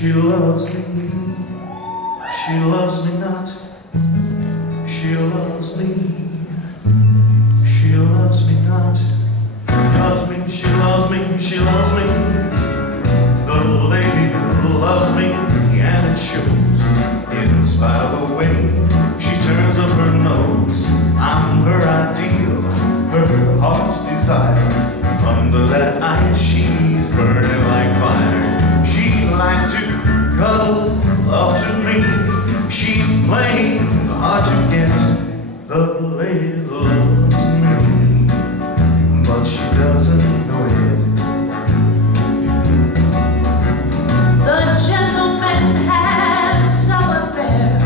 She loves me not. She loves me not. She loves me. The lady loves me, and it shows. In spite of the way she turns up her nose. I'm her ideal, her heart's desire. Under that ice she's burning like fire. She'd like to cuddle up to me. She's playing hard to get. The lady loves me, but she doesn't know it. The gentleman has some affair,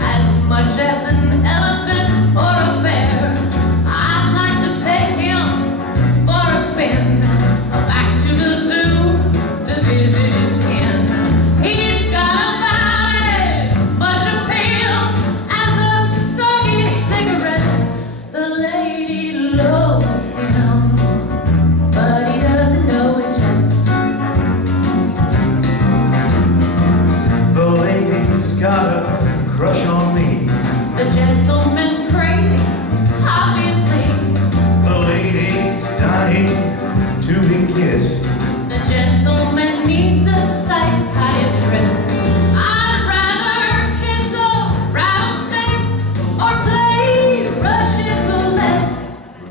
as much as an elephant or a bear. I'd like to take him for a spin, back to the zoo to visit his kin. He's got about as much appeal as a soggy cigarette. The lady loves him, but he doesn't know it yet. The lady's got a crush on me. The gentleman's crazy, obviously. The lady's dying to be kissed. The gentleman needs a psychiatrist. I'd rather kiss a rattlesnake or play Russian roulette.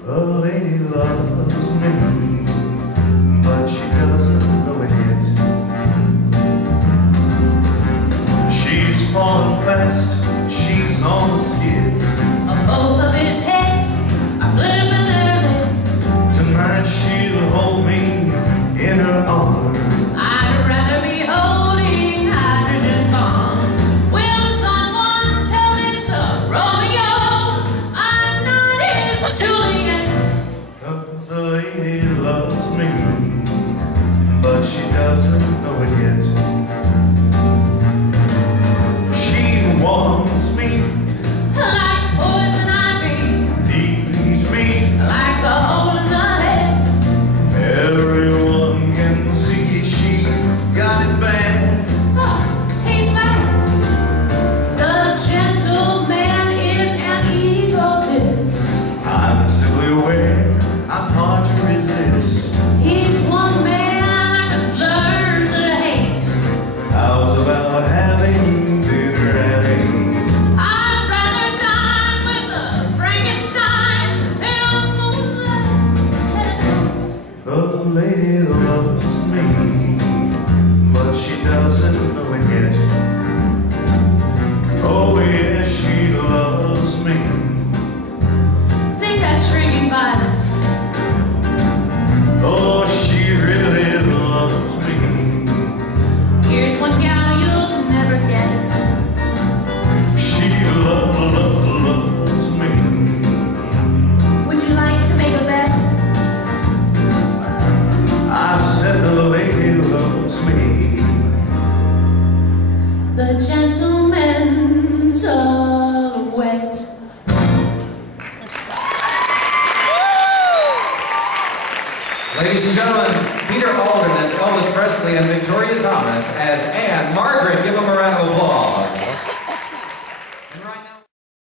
The lady loves me, but she doesn't know it yet. She's falling fast, she's on the skids. Both of his heads are flipping their legs. Tonight she'll hold me in her arms. I'd rather be holding hydrogen bombs. Will someone tell this Romeo I'm not his Juliet? The lady loves me, but she doesn't know it yet. She wants me, Like poison ivy, needs me. like the hole in the head. Everyone can see she got it bad. Oh, he's mad. The gentleman is an egotist. I'm simply aware I'm hard to resist. He's one man I could learn to hate. How's about having dinner at 8? I'd rather dine with a Frankenstein than a moonlight tenant. The lady loves me, but she doesn't know it yet. Oh yes, she loves me. Take that shrinking violet. Oh, she really loves me. Here's one gal you'll never get. She loves me. Would you like to make a bet? I said the lady loves me. The gentleman's all wet. Ladies and gentlemen, Peter Alden as Elvis Presley and Victoria Thomas as Anne Margaret. Give them a round of applause.